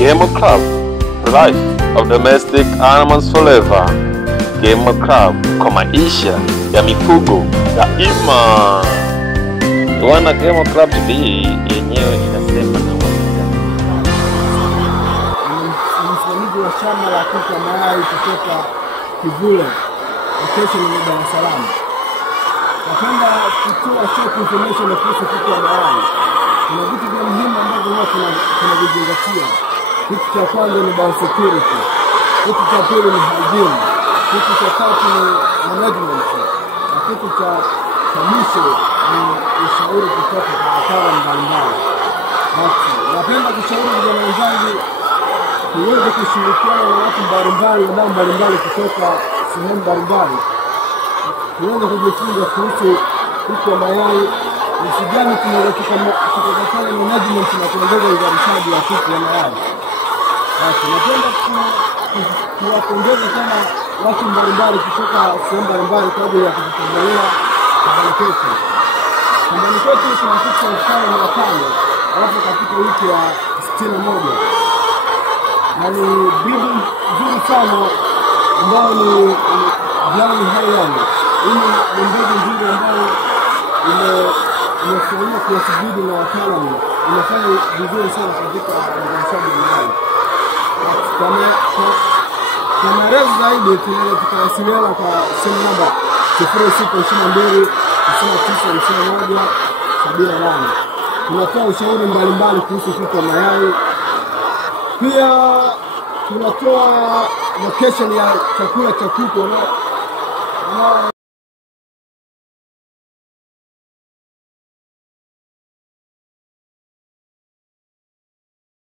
Gamer Club, life of domestic animals forever. Gamer Club, kwa maisha ya mifugo daima. Wana Gamer Club TV yenyewe inasema na msimamizi wa shamba la kuku mayai kutoka Kivule, location ni Dar es Salaam. Napenda kutoa short information kuhusu kuku mayai. Kuna vitu vya muhimu ambavyo watu wanavizingatia. Kitu cha kwanza ni biosecurity. Kitu cha pili ni hygiene. Kitu cha tatu ni management. Na kitu cha mwisho ni ushauri kutoka kwa wataalamu mbalimbali. Napenda kushauri vijana wenzangu tuweze kushirikiana na watu mbalimbali, wadau mbalimbali kutoka sehemu mbalimbali. Tuweze kujifunza kuhusu kuku wa mayai, jinsi gani tunaweza tukafanya management na kuongeza uzalishaji wa kuku wa mayai. Napenda kuwapongeza sana watu mbalimbali kutoka sehemu mbalimbali kwa ajili ya kututembelea shambani kwetu. Shambani kwetu tunafikisha 5,500 hapo katika wiki ya 61. Na ni bibi nzuri sana ambayo ni Brown Highland. Hii ni mbegu nzuri ambayo imefanywa kiasibidi na wataalamu. Inafanya vizuri sana katika uzalishaji wa mayai. Kwa maelezo zaidi tunaweza tukawasiliana kwa simu namba 0622 9951 78. Tunatoa ushauri mbalimbali kuhusu kuku wa mayai. Pia tunatoa location ya chakula cha kuku